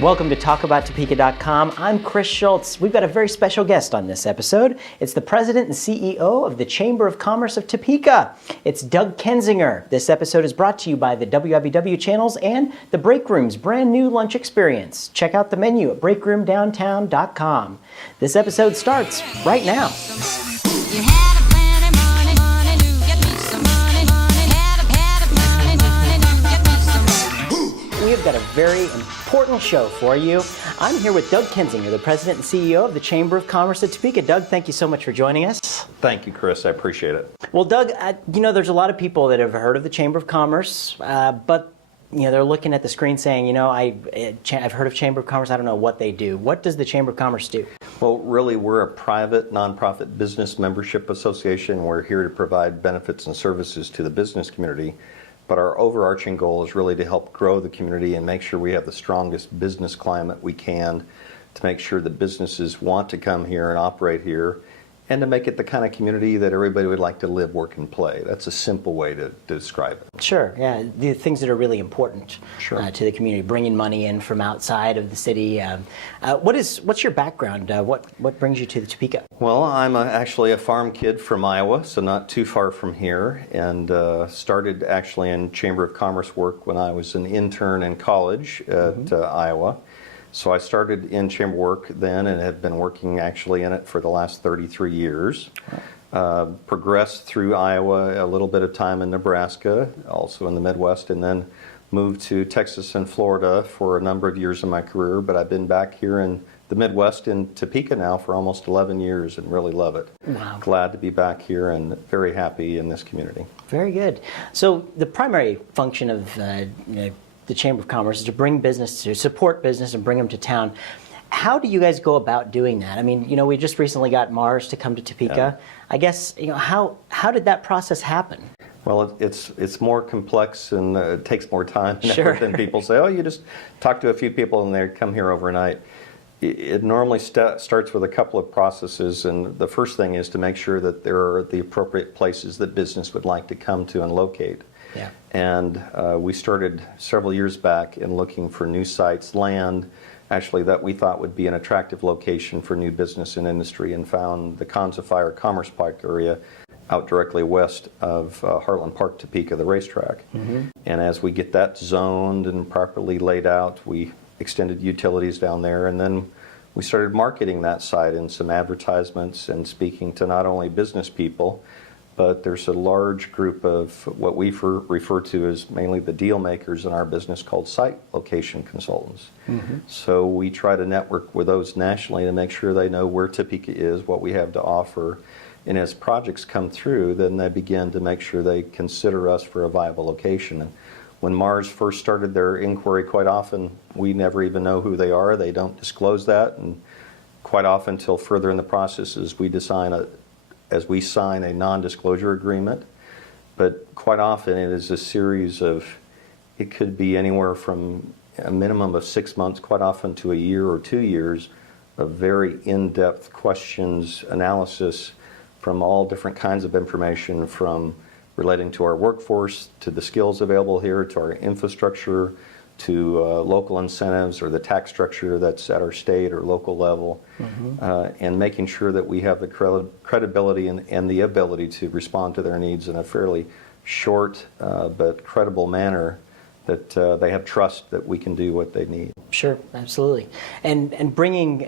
Welcome to TalkAboutTopeka.com. I'm Chris Schultz. We've got a very special guest on this episode. It's the president and CEO of the Chamber of Commerce of Topeka. It's Doug Kinsinger. This episode is brought to you by the WWW channels and the Break Room's brand new lunch experience. Check out the menu at breakroomdowntown.com. This episode starts right now. We've got a very important show for you. I'm here with Doug Kinsinger, the president and CEO of the Chamber of Commerce of Topeka. Doug, thank you so much for joining us. Thank you, Chris. I appreciate it. Well, Doug, there's a lot of people that have heard of the Chamber of Commerce, but they're looking at the screen saying, I've heard of Chamber of Commerce. I don't know what they do. What does the Chamber of Commerce do? Well, really, we're a private, nonprofit business membership association. We're here to provide benefits and services to the business community. But our overarching goal is really to help grow the community and make sure we have the strongest business climate we can to make sure that businesses want to come here and operate here and to make it the kind of community that everybody would like to live, work, and play. That's a simple way to describe it. Sure, yeah. The things that are really important Sure. To the community, bringing money in from outside of the city. What's your background? What brings you to the Topeka? Well, I'm actually a farm kid from Iowa, so not too far from here, and started actually in Chamber of Commerce work when I was an intern in college at Iowa. So I started in chamber work then and have been working actually in it for the last 33 years. Progressed through Iowa, a little bit of time in Nebraska, also in the Midwest, and then moved to Texas and Florida for a number of years in my career. But I've been back here in the Midwest in Topeka now for almost 11 years and really love it. Wow. Glad to be back here and very happy in this community. Very good. So the primary function of the Chamber of Commerce is to bring business, to support business and bring them to town. How do you guys go about doing that? I mean, we just recently got Mars to come to Topeka. Yeah. I guess, how did that process happen? Well, it's more complex and it takes more time and Sure. effort than people say, oh, you just talk to a few people and they come here overnight. It normally starts with a couple of processes, and the first thing is to make sure that there are the appropriate places that business would like to come to and locate. Yeah. And we started several years back in looking for new sites, land, actually that we thought would be an attractive location for new business and industry, and found the Kinsinger Commerce Park area out directly west of Heartland Park, Topeka, the racetrack. And as we get that zoned and properly laid out, we extended utilities down there, and then we started marketing that site in some advertisements and speaking to not only business people, but there's a large group of what we refer to as mainly the deal makers in our business called site location consultants. So we try to network with those nationally to make sure they know where Topeka is, what we have to offer. And as projects come through, then they begin to make sure they consider us for a viable location. And when Mars first started their inquiry, quite often we never even know who they are. They don't disclose that, and quite often until further in the process as we sign a non-disclosure agreement. But quite often it is a series of, it could be anywhere from a minimum of 6 months, quite often to a year or 2 years of very in-depth questions, analysis from all different kinds of information, from relating to our workforce, to the skills available here, to our infrastructure, to local incentives or the tax structure that's at our state or local level, and making sure that we have the credibility and the ability to respond to their needs in a fairly short but credible manner, that they have trust that we can do what they need. Sure, absolutely. And bringing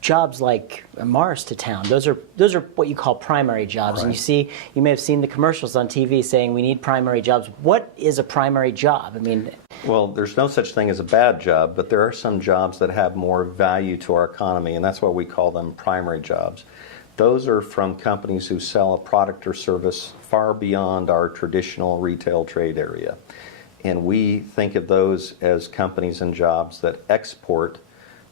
jobs like Mars to town, those are what you call primary jobs. Right. And you may have seen the commercials on TV saying we need primary jobs. What is a primary job? I mean, well, there's no such thing as a bad job, but there are some jobs that have more value to our economy, and that's why we call them primary jobs. Those are from companies who sell a product or service far beyond our traditional retail trade area. And we think of those as companies and jobs that export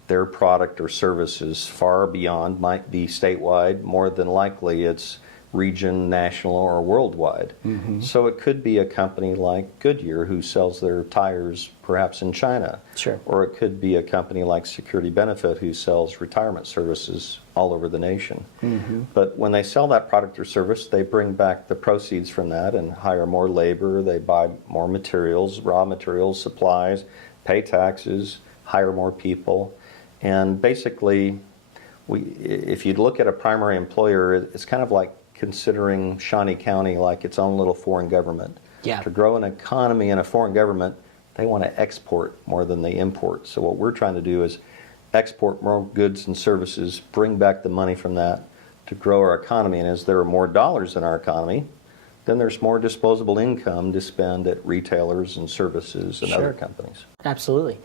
their product or services far beyond, might be statewide, more than likely it's region, national, or worldwide. So it could be a company like Goodyear who sells their tires perhaps in China. Sure. Or it could be a company like Security Benefit who sells retirement services all over the nation. But when they sell that product or service, they bring back the proceeds from that and hire more labor, they buy more materials, raw materials, supplies, pay taxes, hire more people. And basically, if you look at a primary employer, it's kind of like considering Shawnee County like its own little foreign government. Yeah. To grow an economy in a foreign government, they want to export more than they import. So what we're trying to do is export more goods and services, bring back the money from that to grow our economy. And as there are more dollars in our economy, then there's more disposable income to spend at retailers and services and other companies. Absolutely.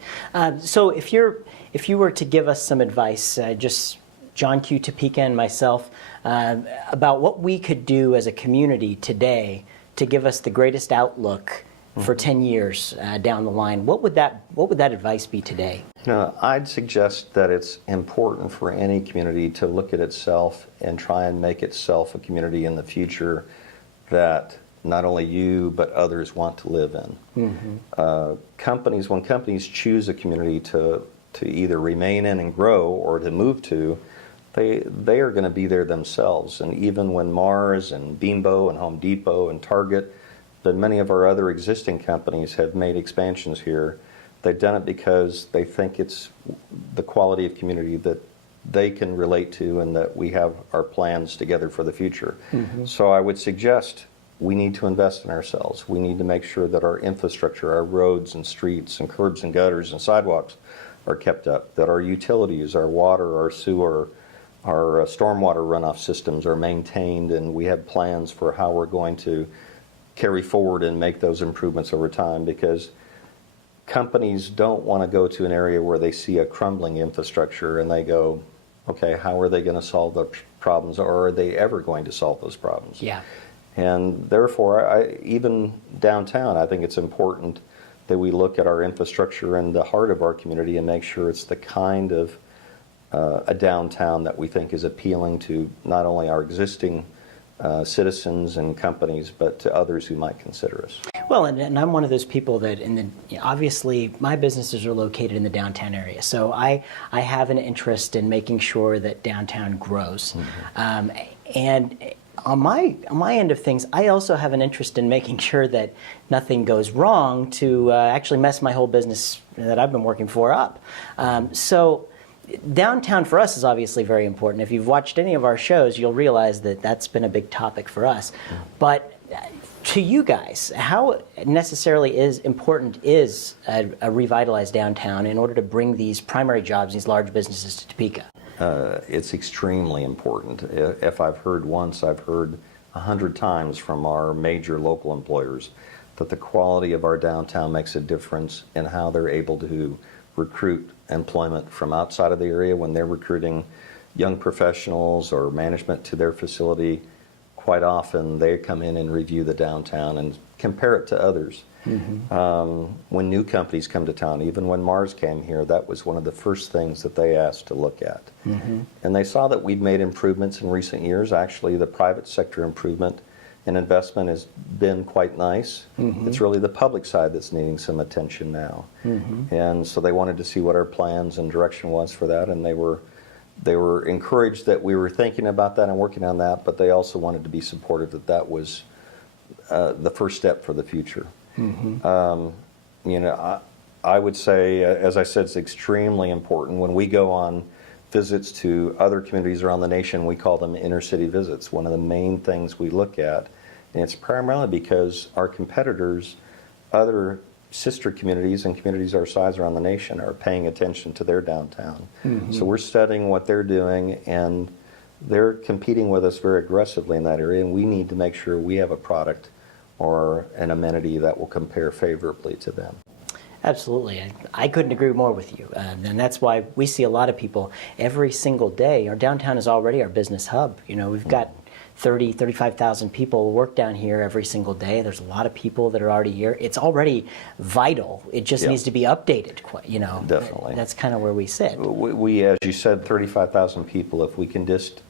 So if you were to give us some advice, just John Q. Topeka and myself, about what we could do as a community today to give us the greatest outlook for 10 years down the line, what would that advice be today? I'd suggest that it's important for any community to look at itself and try and make itself a community in the future that not only you but others want to live in. When companies choose a community to either remain in and grow or to move to, they are going to be there themselves. And even when Mars and Bimbo and Home Depot and Target, but many of our other existing companies have made expansions here, they've done it because they think it's the quality of community that they can relate to and that we have our plans together for the future. So I would suggest we need to invest in ourselves. We need to make sure that our infrastructure, our roads and streets and curbs and gutters and sidewalks are kept up, that our utilities, our water, our sewer, our stormwater runoff systems are maintained, and we have plans for how we're going to carry forward and make those improvements over time, because companies don't want to go to an area where they see a crumbling infrastructure and they go, okay, how are they going to solve the problems, or are they ever going to solve those problems? Yeah. And therefore, even downtown, I think it's important that we look at our infrastructure in the heart of our community and make sure it's the kind of a downtown that we think is appealing to not only our existing citizens and companies, but to others who might consider us. Well, and I'm one of those people that, obviously, my businesses are located in the downtown area, so I have an interest in making sure that downtown grows. And on my end of things, I also have an interest in making sure that nothing goes wrong to actually mess my whole business that I've been working for up. So downtown for us is obviously very important. If you've watched any of our shows, you'll realize that that's been a big topic for us. But to you guys, how necessarily important is a revitalized downtown in order to bring these primary jobs, these large businesses to Topeka? It's extremely important. If I've heard once, I've heard 100 times from our major local employers that the quality of our downtown makes a difference in how they're able to recruit employment from outside of the area when they're recruiting young professionals or management to their facility. Quite often they come in and review the downtown and compare it to others. When new companies come to town, even when Mars came here, that was one of the first things that they asked to look at. And they saw that we'd made improvements in recent years. Actually, the private sector improvement and investment has been quite nice. It's really the public side that's needing some attention now. And so they wanted to see what our plans and direction was for that, and they were encouraged that we were thinking about that and working on that, but they also wanted to be supportive that that was the first step for the future. I would say, as I said, it's extremely important. When we go on visits to other communities around the nation, we call them inner city visits. One of the main things we look at, and it's primarily because our competitors, other sister communities and communities our size around the nation, are paying attention to their downtown. So we're studying what they're doing, and they're competing with us very aggressively in that area, and we need to make sure we have a product or an amenity that will compare favorably to them. Absolutely. I couldn't agree more with you. And that's why we see a lot of people every single day. Our downtown is already our business hub. We've got 35,000 people work down here every single day. There's a lot of people that are already here. It's already vital. It just needs to be updated, Definitely. That's kind of where we sit. We, as you said, 35,000 people. If we can just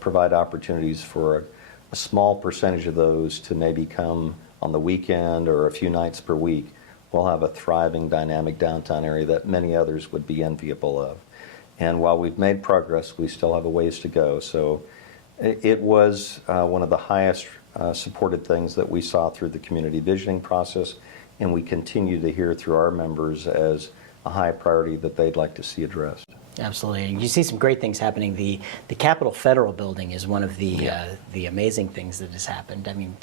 provide opportunities for a small percentage of those to maybe come on the weekend or a few nights per week, we'll have a thriving, dynamic downtown area that many others would be enviable of. And while we've made progress, we still have a ways to go. So it was one of the highest supported things that we saw through the community visioning process, and we continue to hear through our members as a high priority that they'd like to see addressed. Absolutely. And you see some great things happening. The Capitol Federal Building is one of the amazing things that has happened. I mean,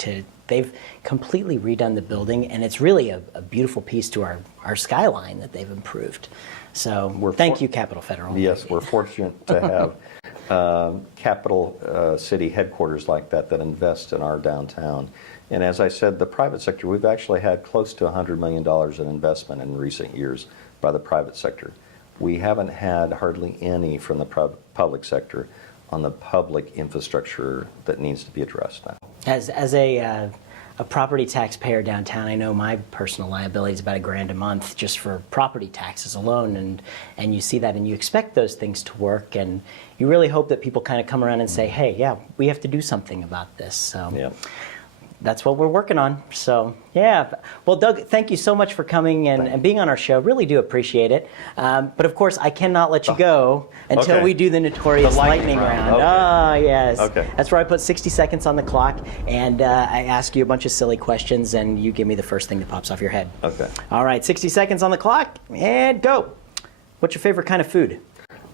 they've completely redone the building, and it's really a beautiful piece to our skyline that they've improved. So thank you, Capitol Federal. Yes, we're fortunate to have capital city headquarters like that invest in our downtown. And as I said, the private sector, we've actually had close to $100 million in investment in recent years by the private sector. We haven't had hardly any from the public sector on the public infrastructure that needs to be addressed now. As a property taxpayer downtown, I know my personal liability is about $1,000 a month just for property taxes alone, and you see that and you expect those things to work, and you really hope that people kind of come around and say, hey, yeah, we have to do something about this. So. Yeah. That's what we're working on. So, yeah. Well, Doug, thank you so much for coming and being on our show. Really do appreciate it. But of course, I cannot let you go until we do the notorious lightning round. Okay. Ah, yes. Okay. That's where I put 60 seconds on the clock, and I ask you a bunch of silly questions, and you give me the first thing that pops off your head. Okay. All right, 60 seconds on the clock, and go. What's your favorite kind of food?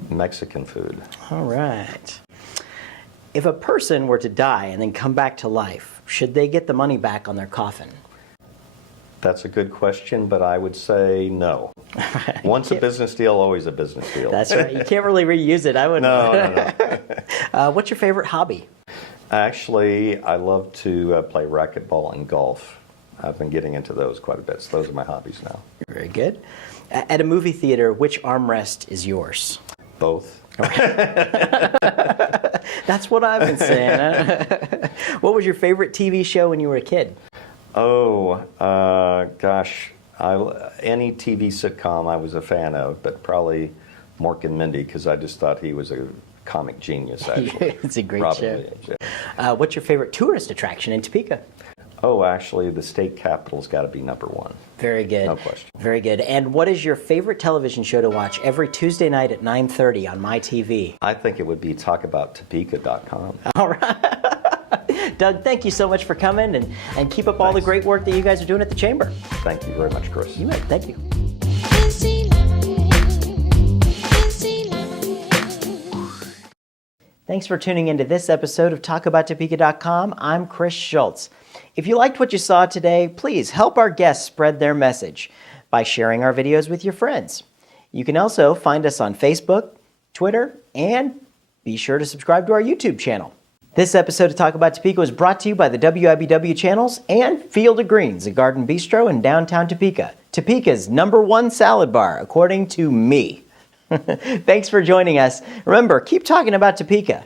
Mexican food. All right. If a person were to die and then come back to life, should they get the money back on their coffin? That's a good question, but I would say no. Once a business deal, always a business deal. That's right. You can't really reuse it. I wouldn't. No. What's your favorite hobby? Actually, I love to play racquetball and golf. I've been getting into those quite a bit, so those are my hobbies now. Very good. At a movie theater, which armrest is yours? Both. That's what I've been saying. What was your favorite TV show when you were a kid? Oh, gosh. Any TV sitcom I was a fan of, but probably Mork and Mindy, because I just thought he was a comic genius, actually. It's a great Robin show. Williams, yeah. What's your favorite tourist attraction in Topeka? Oh, actually, the state capitol's got to be number one. Very good. No question. Very good. And what is your favorite television show to watch every Tuesday night at 9:30 on MyTV? I think it would be talkabouttopeka.com. All right. Doug, thank you so much for coming, and keep up all the great work that you guys are doing at the Chamber. Thank you very much, Chris. You bet. Thank you. Thanks for tuning into this episode of TalkAboutTopeka.com. I'm Chris Schultz. If you liked what you saw today, please help our guests spread their message by sharing our videos with your friends. You can also find us on Facebook, Twitter, and be sure to subscribe to our YouTube channel. This episode of Talk About Topeka was brought to you by the WIBW channels and Field of Greens, a garden bistro in downtown Topeka. Topeka's #1 salad bar, according to me. Thanks for joining us. Remember, keep talking about Topeka.